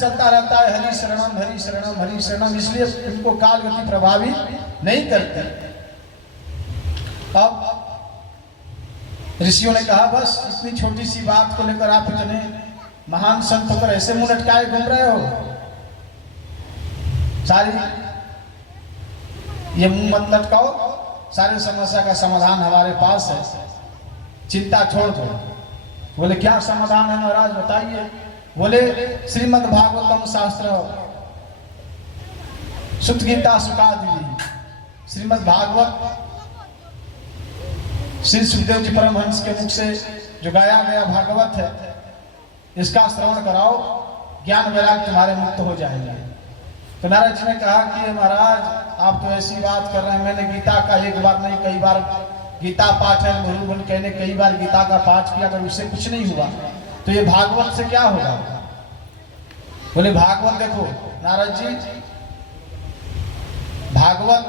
चलता रहता है हरि शरणम हरि शरणम हरि शरणम, इसलिए इनको काल गति प्रभावित नहीं करती। अब ऋषियों ने कहा बस इतनी छोटी सी बात को लेकर आप इतने महान संत होकर ऐसे मुंह लटकाए घूम रहे हो, सारी ये मुंह मत लटकाओ, सारी समस्या का समाधान हमारे पास है, चिंता छोड़ दो। बोले क्या समाधान है महाराज बताइए। बोले श्रीमद् भागवतम शास्त्र सुत गीता सुकादि, श्रीमद् भागवत श्री सुखदेव जी परमहंस के मुख से जो गाया गया भागवत है, इसका श्रवण कराओ, ज्ञान वैराग्य तुम्हारे मुक्त हो जाएंगे। तो नारद जी ने कहा कि महाराज आप तो ऐसी बात कर रहे हैं, मैंने गीता का एक बार नहीं कई बार गीता पाठ है, गुरु कहने कई बार गीता का पाठ किया, अगर उससे कुछ नहीं हुआ तो ये भागवत से क्या होगा। बोले भागवत देखो नारद जी, भागवत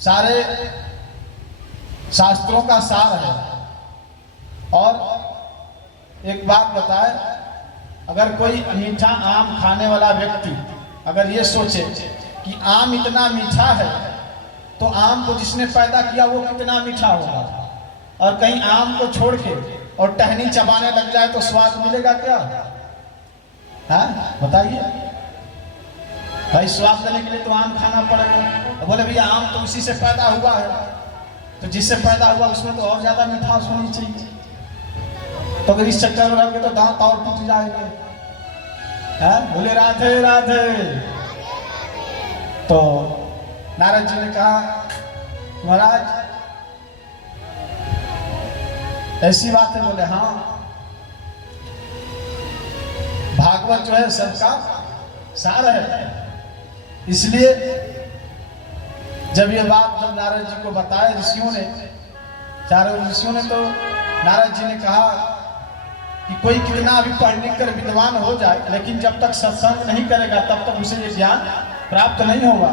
सारे शास्त्रों का सार है। और एक बात बताए, अगर कोई मीठा आम खाने वाला व्यक्ति अगर ये सोचे कि आम इतना मीठा है तो आम को जिसने पैदा किया वो कितना मीठा होगा, और कहीं आम को छोड़ के और टहनी चबाने लग जाए तो स्वाद मिलेगा क्या? हाँ बताइए भाई, स्वाद लेने के लिए तो आम खाना पड़ेगा। बोले भैया आम तो उसी से पैदा हुआ है, तो जिससे पैदा हुआ उसमें तो और ज्यादा मिठास होनी चाहिए, तो अगर इस चक्कर में रहोगे तो दांत और टूट जाएंगे। बोले राधे राधे। तो नारद जी ने कहा महाराज ऐसी बात है। बोले हाँ, भागवत जो है सबका सार है। इसलिए जब ये बात जब नारद जी को बताया ऋषियों ने, चारों ऋषियों ने, तो नारद जी ने कहा कि कोई कितना भी पढ़ लिख कर विद्वान हो जाए, लेकिन जब तक सत्संग नहीं करेगा तब तक उसे ये ज्ञान प्राप्त नहीं होगा।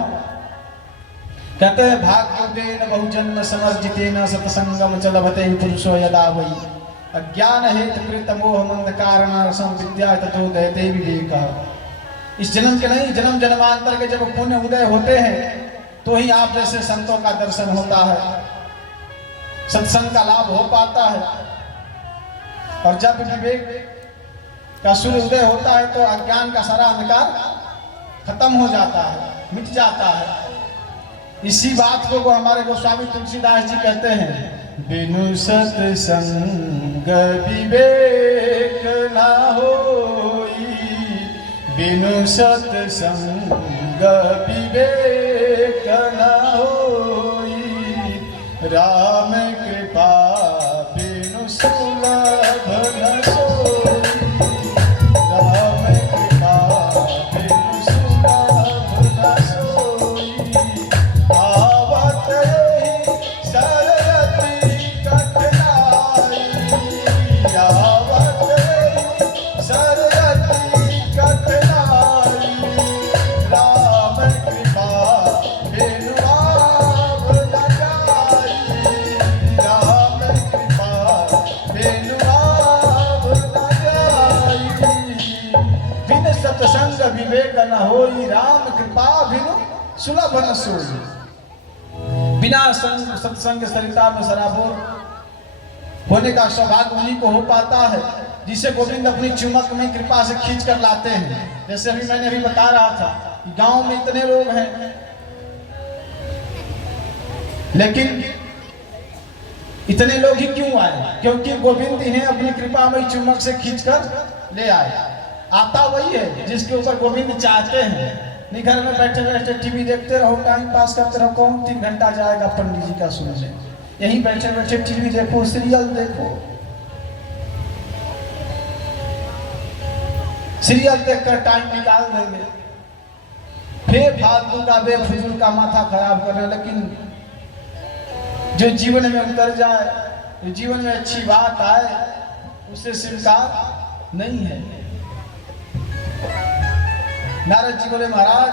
कहते हैं भाग्योदेन बहुजन्म समर्जितेन सत्संगम च लभते पुरुषो यदा वै अज्ञान हेतु कृत मोह मंद कारण रसम विद्या ततो दयते विवेक। इस जन्म के नहीं, जन्म जन्मांतर के जब पुण्य उदय होते हैं तो ही आप जैसे संतों का दर्शन होता है, सत्संग का लाभ हो पाता है। और जब विवेक का सूर्य उदय होता है तो अज्ञान का सारा अंधकार खत्म हो जाता है, मिट जाता है। इसी बात को वो हमारे गोस्वामी तुलसीदास जी कहते हैं, बिनु सत्संग विवेक ना होई, बिनु सत्संग विवेक ना होई, राम कृपा बिनु सुलभ न सोई, राम कृपा बिनु सुलभ न सोई, आवत ही सरलति कठिनाई, आवत ही सरलति कठिनाई, राम कृपा बिनु आव न जाई, राम कृपा बिनु आव न जाई, बिन सत्संग विवेक न होई, राम कृपा बिनु सुलभ न सोई। बिना संग सत्संग सरिता में सराबोर होने का सौभाग्य उन्हीं को हो पाता है जिसे गोविंद अपनी चुमक में कृपा से खींच कर लाते हैं। जैसे अभी मैंने बता रहा था, गांव में इतने लोग हैं लेकिन इतने लोग ही क्यों आए? क्योंकि गोविंद इन्हें अपनी कृपा में चुमक से खींचकर ले आए। आता वही है जिसके ऊपर गोविंद चाहते हैं। नहीं घर में बैठे बैठे टीवी देखते रहो, टाइम पास करते रहो, कौन 3 घंटा जाएगा पंडित जी का सुनने? यहीं बैठे बैठे टीवी देखो, सीरियल देखो, सीरियल देखकर टाइम निकाल देंगे, फालतू का बेफजूल का माथा खराब करना। लेकिन जो जीवन में उतर जाए, जो जीवन में अच्छी बात आए, उसे स्वीकार नहीं है। नारद जी बोले महाराज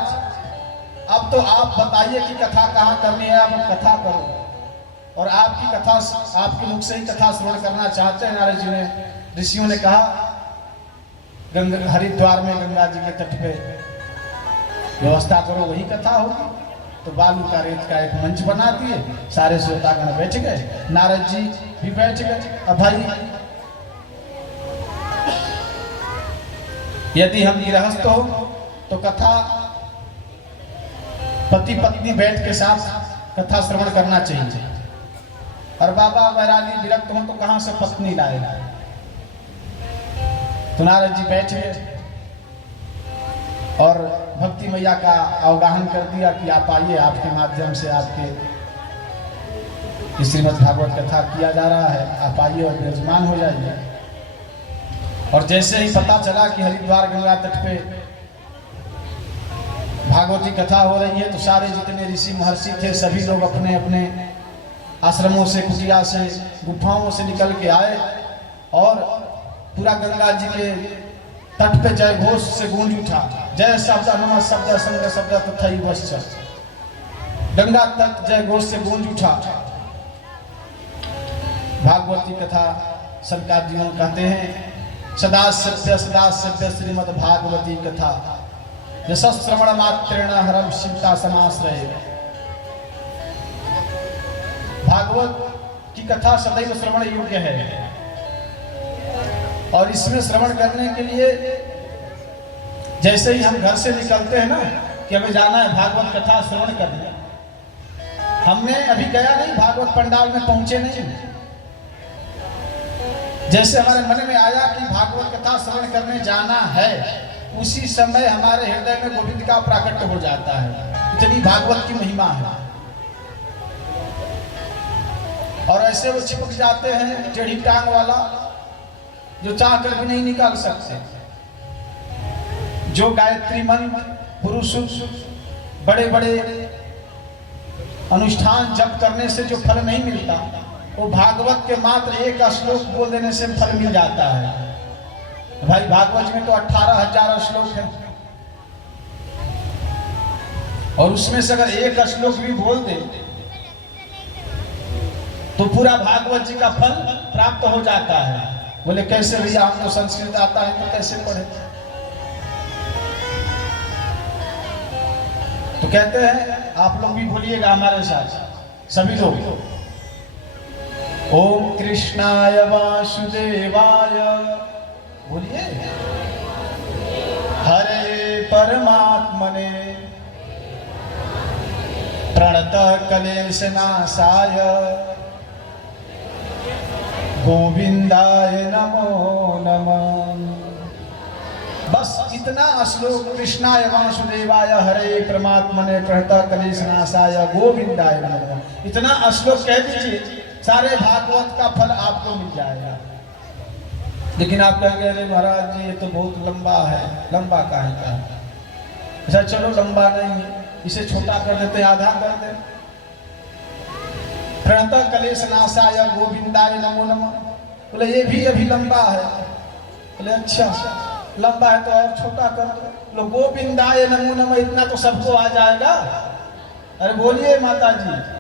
अब तो आप बताइए कि कथा कहाँ करनी है, आप कथा करो। और आपकी कथा, आपके मुख से ही कथा श्रवण करना चाहते हैं। नारद जी ने, ऋषियों ने कहा हरिद्वार में गंगा जी के तट पे व्यवस्था करो, वही कथा होगी। तो बालू का रेत का एक मंच बना दिए, सारे श्रोतागण बैठ गए, नारद जी भी बैठ गए। अब भाई यदि हम गृहस्थ हो तो कथा पति पत्नी बैठ के साथ कथा श्रवण करना चाहिए, और बाबा वैरागी विरक्त हो तो कहां से पत्नी लाएगा। तो नारद जी बैठ गए और भक्ति मैया का अवगाहन कर दिया कि आप आइए, आपके माध्यम से आपके श्रीमद् भागवत कथा किया जा रहा है, आप आइए और विराजमान हो जाइए। और जैसे ही पता चला कि हरिद्वार गंगा तट पे भागवती कथा हो रही है, तो सारे जितने ऋषि महर्षि थे सभी लोग अपने अपने आश्रमों से, कुटिया से, गुफाओं से निकल के आए और पूरा गंगा जी के तट पे जय घोष से गूंज उठा। जय शब्द नमः शब्द संग शब्द तथा वश्य, गंगा तट जय घोष से गूंज उठा। भागवती कथा शंकराचार्य कहते हैं सदा सभ्य श्रीमद् भागवती कथा यशश्रवण मात्रेण हरम चिंता समाश्रय। भागवत की कथा सदैव श्रवण योग्य है, और इसमें श्रवण करने के लिए जैसे ही हम घर से निकलते हैं ना कि हमें जाना है भागवत कथा श्रवण करने, हमने अभी गया नहीं, भागवत पंडाल में पहुंचे नहीं, जैसे हमारे मन में आया कि भागवत कथा श्रवण करने जाना है, उसी समय हमारे हृदय में गोविंद का प्राकट्य हो जाता है। इतनी भागवत की महिमा है। और ऐसे वो चिपक जाते हैं टेढ़ी टांग वाला, जो चाह कर भी नहीं निकाल सकते। जो गायत्री मंत्र पुरुष बड़े बड़े अनुष्ठान जप करने से जो फल नहीं मिलता, वो भागवत के मात्र एक श्लोक बोल देने से फल मिल जाता है। भाई भागवत में तो 18,000 श्लोक है, और उसमें से अगर एक श्लोक भी बोल दे तो पूरा भागवत जी का फल प्राप्त हो जाता है। बोले कैसे भैया, हमको संस्कृत आता है तो कैसे पढ़े? तो कहते हैं आप लोग भी बोलिएगा हमारे साथ, सभी लोग, ओम कृष्णाय वासुदेवाय, बोलिए, हरे परमात्मने प्रणतः क्लेशनाशाय गोविंदाय नमो नमः। बस इतना श्लोक, कृष्णाय वासुदेवाय हरे परमात्मने प्रणतः क्लेशनाशाय गोविंदाय नमो नमः, इतना श्लोक कह दीजिए, सारे भागवत का फल आपको मिल जाएगा। लेकिन आप कहेंगे अरे महाराज जी ये तो बहुत लंबा है, लंबा काहे का? अच्छा चलो लंबा नहीं है, इसे छोटा कर देते, आधा कर दे। प्रणतः क्लेशनाशाय गोविंदाय नमो नमः, बोले ये भी अभी लंबा है। बोले अच्छा लंबा है तो और छोटा कर दो। गोविंदाय नमो नमः, इतना तो सबको आ जाएगा। अरे बोलिए माता जी।